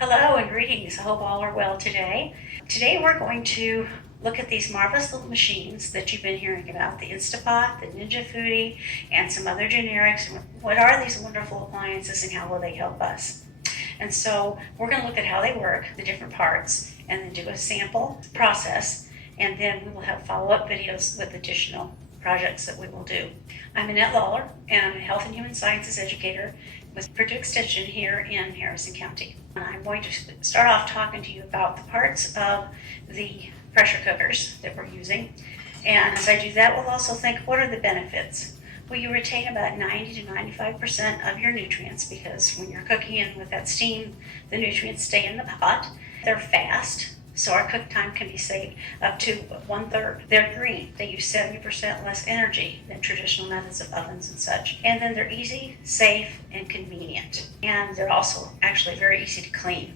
Hello and greetings. I hope all are well today. Today we're going to look at these marvelous little machines that you've been hearing about, the Instapot, the Ninja Foodie, and some other generics. What are these wonderful appliances and how will they help us? And so we're going to look at how they work, the different parts, and then do a sample process, and then we will have follow-up videos with additional projects that we will do. I'm Annette Lawler, and I'm a Health and Human Sciences educator with Purdue Extension here in Harrison County. And I'm going to start off talking to you about the parts of the pressure cookers that we're using. And as I do that, we'll also think, what are the benefits? Well, you retain about 90 to 95% of your nutrients because when you're cooking and with that steam, the nutrients stay in the pot. They're fast, so our cook time can be saved up to 1/3. They're green. They use 70% less energy than traditional methods of ovens and such. And then they're easy, safe, and convenient. And they're also actually very easy to clean.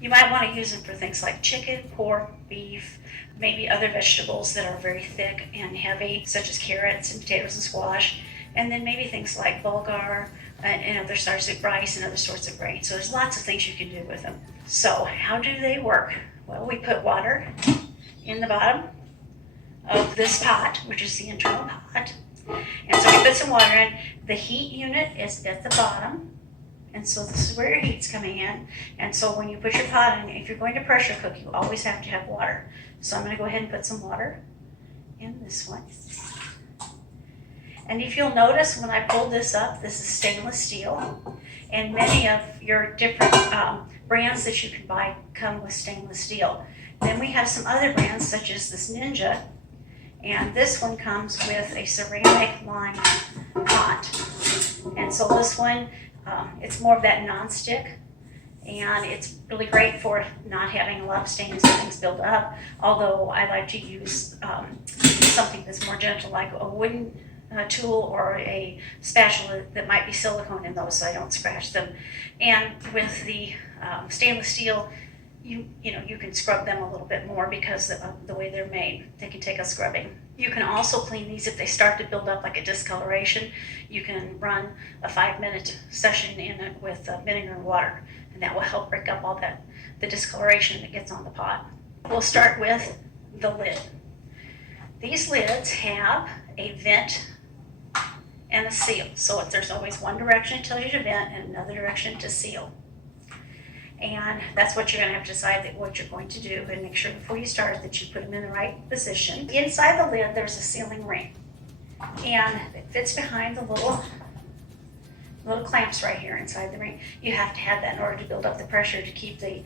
You might want to use them for things like chicken, pork, beef, maybe other vegetables that are very thick and heavy, such as carrots and potatoes and squash, and then maybe things like bulgur and other sorts of rice and other sorts of grains. So there's lots of things you can do with them. So how do they work? Well, we put water in the bottom of this pot, which is the internal pot. And so we put some water in. The heat unit is at the bottom. And so this is where your heat's coming in. And so when you put your pot in, if you're going to pressure cook, you always have to have water. So I'm going to go ahead and put some water in this one. And if you'll notice when I pulled this up, this is stainless steel. And many of your different brands that you can buy come with stainless steel. Then we have some other brands such as this Ninja. And this one comes with a ceramic lined pot. And so this one, it's more of that non-stick, and it's really great for not having a lot of stains and things build up, although I like to use something that's more gentle, like a wooden tool or a spatula that might be silicone in those so I don't scratch them. And with the stainless steel, you can scrub them a little bit more because of the way they're made. They can take a scrubbing. You can also clean these if they start to build up like a discoloration. You can run a 5-minute session in it with vinegar and water, and that will help break up all the discoloration that gets on the pot. We'll start with the lid. These lids have a vent and a seal. So if there's always one direction it tells you to vent and another direction to seal. And that's what you're going to have to decide what you're going to do, and make sure before you start that you put them in the right position. Inside the lid there's a sealing ring, and it fits behind the little clamps right here inside the ring. You have to have that in order to build up the pressure to keep the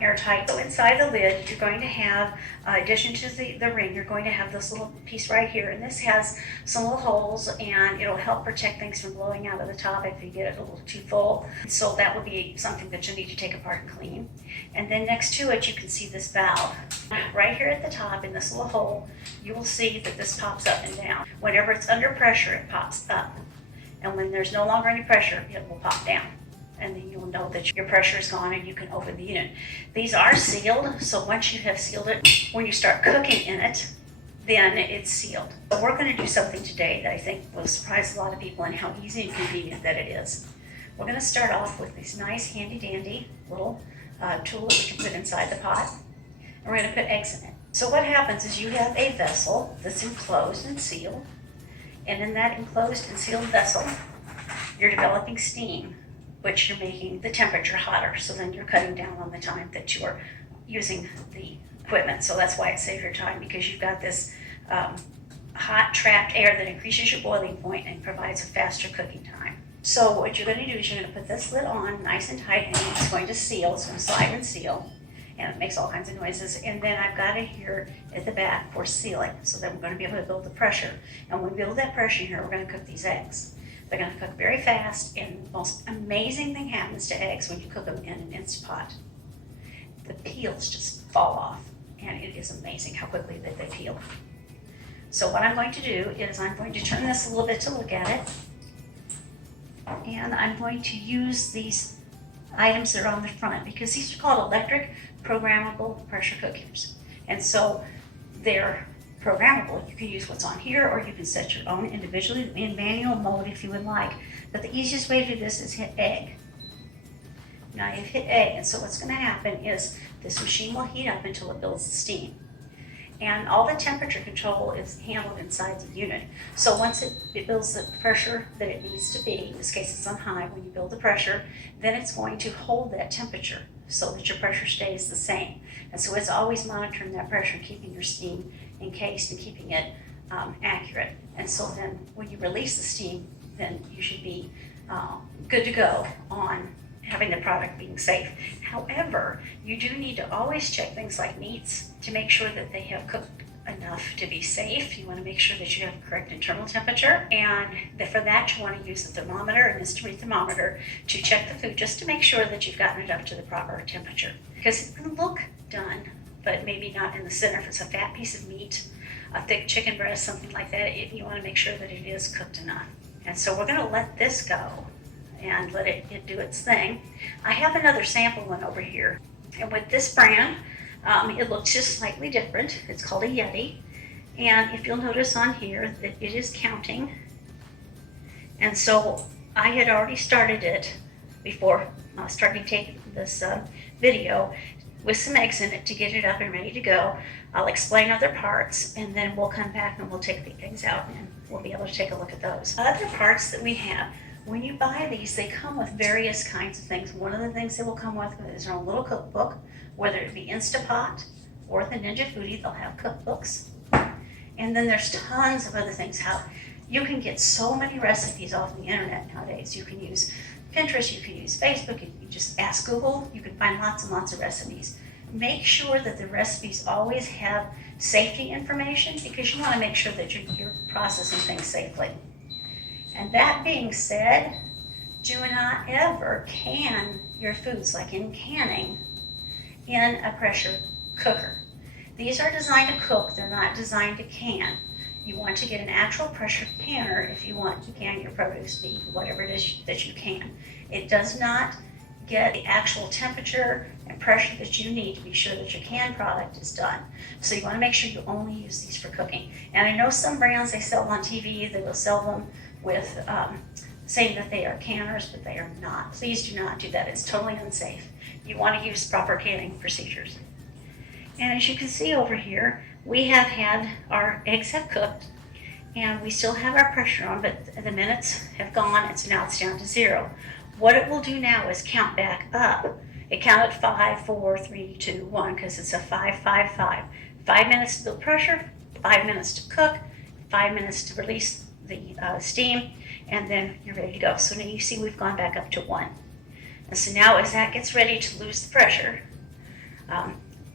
airtight. So inside the lid you're going to have, in addition to the ring, you're going to have this little piece right here, and this has some little holes, and it'll help protect things from blowing out of the top if you get it a little too full. So that would be something that you'll need to take apart and clean. And then next to it you can see this valve. Right here at the top in this little hole you will see that this pops up and down. Whenever it's under pressure it pops up. And when there's no longer any pressure, it will pop down. And then you'll know that your pressure is gone and you can open the unit. These are sealed, so once you have sealed it, when you start cooking in it, then it's sealed. So we're going to do something today that I think will surprise a lot of people and how easy and convenient that it is. We're going to start off with this nice handy dandy little tool that we can put inside the pot. And we're going to put eggs in it. So what happens is you have a vessel that's enclosed and sealed. And in that enclosed and sealed vessel, you're developing steam, which you're making the temperature hotter. So then you're cutting down on the time that you're using the equipment. So that's why it saves your time, because you've got this hot trapped air that increases your boiling point and provides a faster cooking time. So what you're going to do is you're going to put this lid on nice and tight, and it's going to seal. It's going to slide and seal. And it makes all kinds of noises. And then I've got it here at the back for sealing, so that we're going to be able to build the pressure. And when we build that pressure here, we're going to cook these eggs. They're going to cook very fast, and the most amazing thing happens to eggs when you cook them in an Instapot. The peels just fall off, and it is amazing how quickly that they peel. So what I'm going to do is I'm going to turn this a little bit to look at it, and I'm going to use these items that are on the front, because these are called electric programmable pressure cookers. And so they're programmable. You can use what's on here, or you can set your own individually in manual mode if you would like. But the easiest way to do this is hit egg. Now you've hit A, and so what's going to happen is this machine will heat up until it builds the steam. And all the temperature control is handled inside the unit. So once it builds the pressure that it needs to be, in this case it's on high when you build the pressure, then it's going to hold that temperature so that your pressure stays the same. And so it's always monitoring that pressure, keeping your steam encased and keeping it accurate. And so then when you release the steam, then you should be good to go on having the product being safe. However, you do need to always check things like meats to make sure that they have cooked enough to be safe. You want to make sure that you have correct internal temperature, and for that you want to use a thermometer, an instrument thermometer, to check the food just to make sure that you've gotten it up to the proper temperature. Because it can look done, but maybe not in the center. If it's a fat piece of meat, a thick chicken breast, something like that, you want to make sure that it is cooked enough. And so we're going to let this go and let it do its thing. I have another sample one over here. And with this brand, it looks just slightly different. It's called a Yeti. And if you'll notice on here that it is counting. And so I had already started it before starting taking this video with some eggs in it to get it up and ready to go. I'll explain other parts, and then we'll come back and we'll take the eggs out and we'll be able to take a look at those. Other parts that we have, when you buy these, they come with various kinds of things. One of the things they will come with is their own little cookbook, whether it be Instapot or the Ninja Foodie, they'll have cookbooks. And then there's tons of other things. How you can get so many recipes off the internet nowadays. You can use Pinterest, you can use Facebook, you can just ask Google, you can find lots and lots of recipes. Make sure that the recipes always have safety information, because you want to make sure that you're processing things safely. And that being said, do not ever can your foods, like in canning, in a pressure cooker. These are designed to cook, they're not designed to can. You want to get an actual pressure canner if you want to can your produce, beef, whatever it is that you can. It does not get the actual temperature and pressure that you need to be sure that your canned product is done. So you want to make sure you only use these for cooking. And I know some brands, they sell on TV, they will sell them with saying that they are canners, but they are not. Please do not do that. It's totally unsafe. You want to use proper canning procedures. And as you can see over here, we have had our eggs have cooked, and we still have our pressure on, but the minutes have gone, and so now it's down to 0. What it will do now is count back up. It counted 5, 4, 3, 2, 1, because it's a 5, 5, 5. 5 minutes to build pressure, 5 minutes to cook, 5 minutes to release the steam, and then you're ready to go. So now you see we've gone back up to 1. And so now as that gets ready to lose the pressure,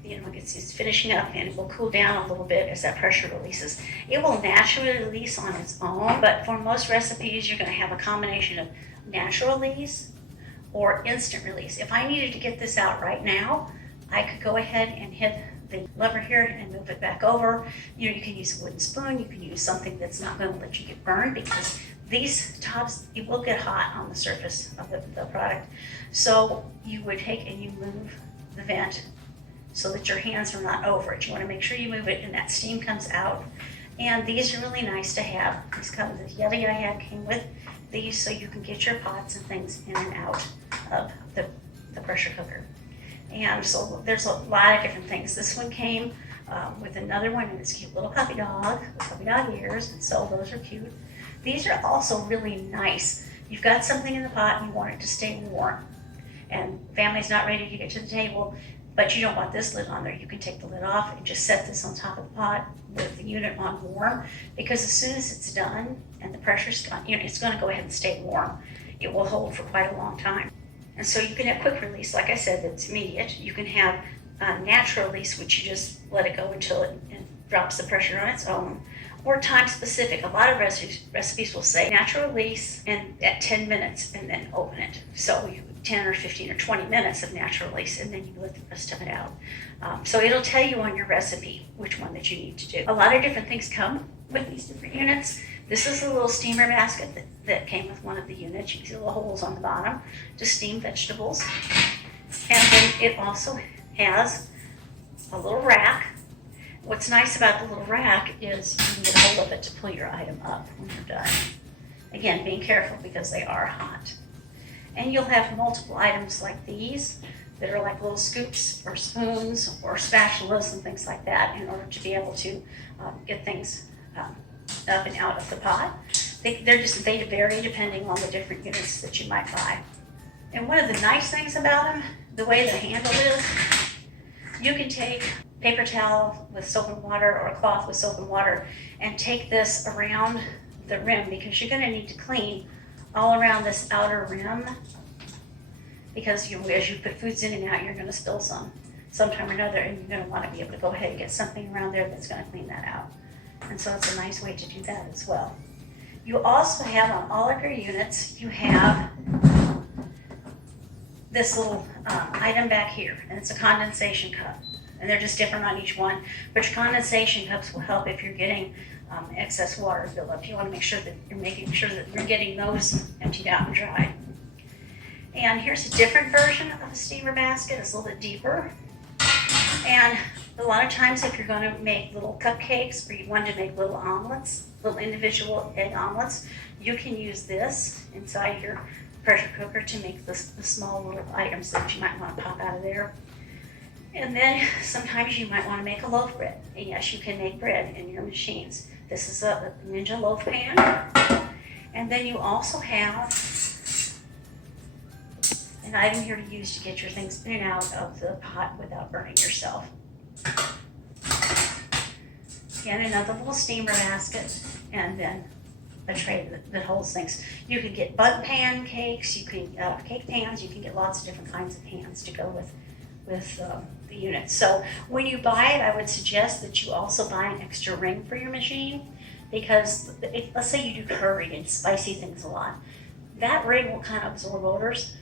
it's finishing up, and it will cool down a little bit as that pressure releases. It will naturally release on its own, but for most recipes, you're going to have a combination of natural release or instant release. If I needed to get this out right now, I could go ahead and hit the lever here and move it back over. You can use a wooden spoon, you can use something that's not going to let you get burned, because these tops, it will get hot on the surface of the product. So you would take and you move the vent so that your hands are not over it. You want to make sure you move it and that steam comes out. And these are really nice to have. These come, the Yeti I had came with these, so you can get your pots and things in and out of the pressure cooker. And so there's a lot of different things. This one came with another one, and it's a cute little puppy dog with puppy dog ears, and so those are cute. These are also really nice. You've got something in the pot and you want it to stay warm, and family's not ready to get to the table, but you don't want this lid on there. You can take the lid off and just set this on top of the pot with the unit on warm, because as soon as it's done and the pressure's gone, it's going to go ahead and stay warm. It will hold for quite a long time. And so you can have quick release, like I said, that's immediate. You can have natural release, which you just let it go until it drops the pressure on its own, or time specific. A lot of recipes will say natural release and at 10 minutes and then open it. So you 10 or 15 or 20 minutes of natural release, and then you let the rest of it out. So it'll tell you on your recipe which one that you need to do. A lot of different things come with these different units. This is a little steamer basket that came with one of the units. You can see little holes on the bottom to steam vegetables. And then it also has a little rack. What's nice about the little rack is you can get a hold of it to pull your item up when you're done. Again, being careful because they are hot. And you'll have multiple items like these that are like little scoops or spoons or spatulas and things like that in order to be able to get things up and out of the pot. They vary depending on the different units that you might buy. And one of the nice things about them, the way the handle is, you can take paper towel with soap and water or a cloth with soap and water and take this around the rim, because you're going to need to clean all around this outer rim, because as you put foods in and out, you're going to spill sometime or another, and you're going to want to be able to go ahead and get something around there that's going to clean that out. And so it's a nice way to do that as well. You also have on all of your units, you have this little item back here, and it's a condensation cup. And they're just different on each one, but your condensation cups will help if you're getting excess water buildup. You want to make sure that you're making sure that you're getting those emptied out and dried. And here's a different version of a steamer basket. It's a little bit deeper. And a lot of times if you're going to make little cupcakes or you want to make little omelets, little individual egg omelets, you can use this inside your pressure cooker to make the small little items that you might want to pop out of there. And then sometimes you might want to make a loaf bread. And yes, you can make bread in your machines. This is a Ninja loaf pan. And then you also have an item here to use to get your things in and out of the pot without burning yourself. Again, another little steamer basket, and then a tray that holds things. You can get bun pancakes, you can cake pans, you can get lots of different kinds of pans to go with the unit. So when you buy it, I would suggest that you also buy an extra ring for your machine, because let's say you do curry and spicy things a lot, that ring will kind of absorb odors.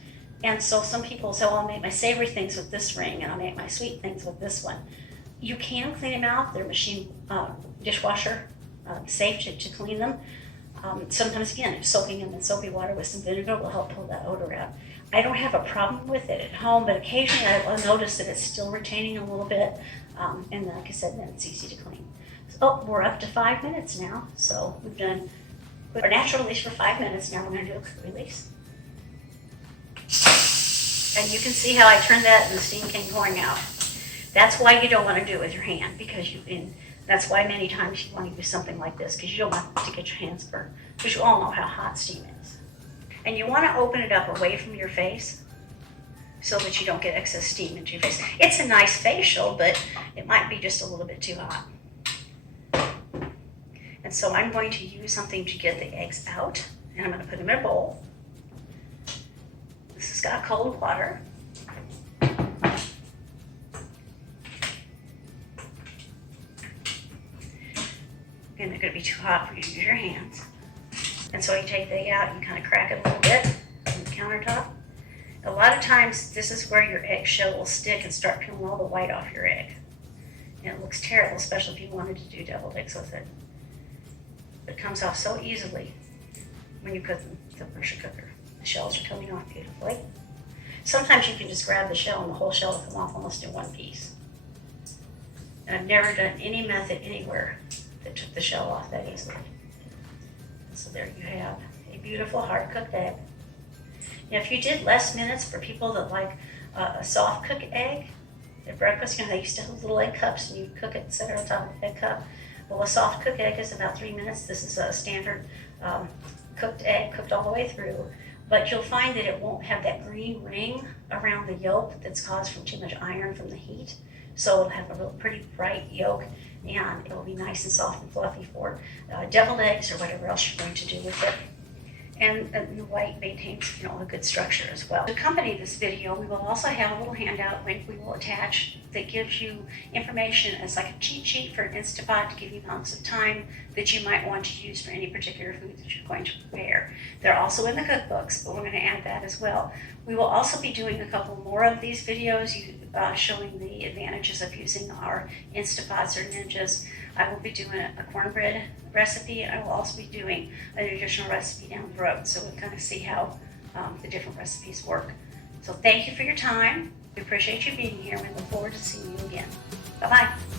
And so some people say, well, I'll make my savory things with this ring and I'll make my sweet things with this one. You can clean them out. They're machine dishwasher safe to clean them. Sometimes, again, soaking them in soapy water with some vinegar will help pull that odor out. I don't have a problem with it at home, but occasionally I'll notice that it's still retaining a little bit. And like I said, then it's easy to clean. So, we're up to 5 minutes now. So we've done our natural release for 5 minutes. Now we're going to do a quick release. And you can see how I turned that and the steam came pouring out. That's why you don't want to do it with your hand, because that's why many times you want to use something like this, because you don't want to get your hands burned, because you all know how hot steam is. And you want to open it up away from your face so that you don't get excess steam into your face. It's a nice facial, but it might be just a little bit too hot. And so I'm going to use something to get the eggs out, and I'm going to put them in a bowl. This has got cold water. And they're going to be too hot for you to use your hands. And so you take the egg out and you kind of crack it a little bit on the countertop. A lot of times this is where your eggshell will stick and start peeling all the white off your egg. And it looks terrible, especially if you wanted to do deviled eggs with it. It comes off so easily when you put them in the pressure cooker. The shells are coming off beautifully. Sometimes you can just grab the shell and the whole shell will come off almost in one piece. And I've never done any method anywhere that took the shell off that easily. So there you have a beautiful hard-cooked egg. Now, if you did less minutes for people that like a soft-cooked egg at breakfast, they used to have little egg cups and you cook it, set it on top of the egg cup. Well, a soft-cooked egg is about 3 minutes. This is a standard cooked egg, cooked all the way through. But you'll find that it won't have that green ring around the yolk that's caused from too much iron from the heat. So it'll have a real pretty bright yolk, and it'll be nice and soft and fluffy for deviled eggs or whatever else you're going to do with it. And the white maintains, a good structure as well. To accompany this video, we will also have a little handout link we will attach that gives you information as like a cheat sheet for an Instapot to give you amounts of time that you might want to use for any particular food that you're going to prepare. They're also in the cookbooks, but we're going to add that as well. We will also be doing a couple more of these videos showing the advantages of using our Instapots or Ninjas. I will be doing a cornbread recipe. I will also be doing an additional recipe down the road, so we'll kind of see how the different recipes work. So thank you for your time. We appreciate you being here. We look forward to seeing you again. Bye-bye.